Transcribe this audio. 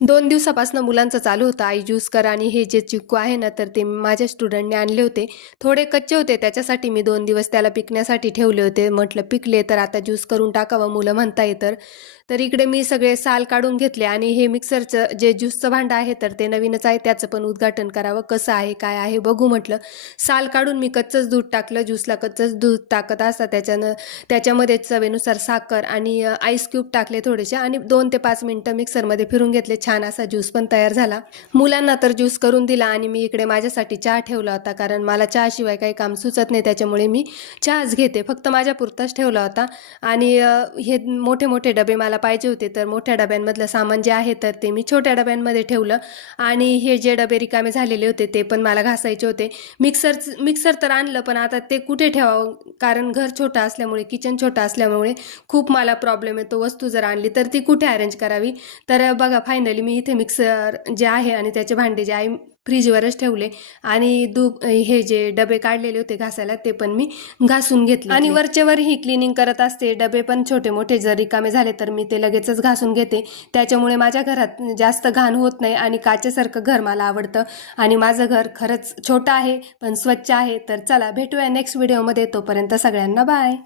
2 दिवसापासून मुलांचं चालू होतं, आई ज्यूस कर आणि हे जे चिक्कू आहे ना, तर ते माझ्या स्टुडंटने आणले होते. थोडे कच्चे होते, त्याच्यासाठी मी 2 दिवस त्याला पिकण्यासाठी ठेवले होते. म्हटलं पिकले तर आता ज्यूस करून टाकावं, मुलं म्हणताय तर. तर इकडे मी सगळे साल काढून घेतले आणि हे मिक्सरचं जे ज्यूसचं भांडं आहे, तर ते नवीनच आहे. त्याचं पण उद्घाटन करावं. कसं आहे, काय आहे बघू म्हटलं. साल काढून मी कच्चंच दूध टाकलं. ज्यूसला कच्चंच दूध टाकत असता त्याच्यामध्ये चवीनुसार साखर आणि आईस क्यूब टाकले थोडेसे आणि 2 ते 5 मिनिटं मिक्सरमध्ये फिरून घेतले. छान असा ज्यूस पण तयार झाला. मुलांना तर ज्यूस करून दिला आणि मी इकडे माझ्यासाठी चहा ठेवला होता, कारण मला चहाशिवाय काही काम सुचत नाही. त्याच्यामुळे मी चहाच घेते. फक्त माझ्यापुरताच ठेवला होता आणि हे मोठे मोठे डबे मला पाहिजे होते, तर मोठ्या डब्यांमधलं सामान जे आहे तर ते मी छोट्या डब्यांमध्ये ठेवलं आणि हे जे डबे रिकामे झालेले होते ते पण मला घासायचे होते. मिक्सर तर आणलं, पण आता ते कुठे ठेवावं, कारण घर छोटं असल्यामुळे, किचन छोटं असल्यामुळे खूप मला प्रॉब्लेम येतो. वस्तू जर आणली तर ती कुठे अरेंज करावी. तर बघा फायनली मी इथे मिक्सर जे आहे आणि त्याचे भांडे जे आहे फ्रीजवरच ठेवले आणि हे जे डबे काढलेले होते घासायला ते पण मी घासून घेतले आणि वरचेवर ही क्लिनिंग करत असते. डबे पण छोटे मोठे जर रिकामे झाले तर मी ते लगेचच घासून घेते. त्याच्यामुळे माझ्या घरात जास्त घाण होत नाही आणि काचेसारखं घर मला आवडतं आणि माझं घर खरंच छोटं आहे पण स्वच्छ आहे. तर चला भेटूया नेक्स्ट व्हिडिओमध्ये. तोपर्यंत सगळ्यांना बाय.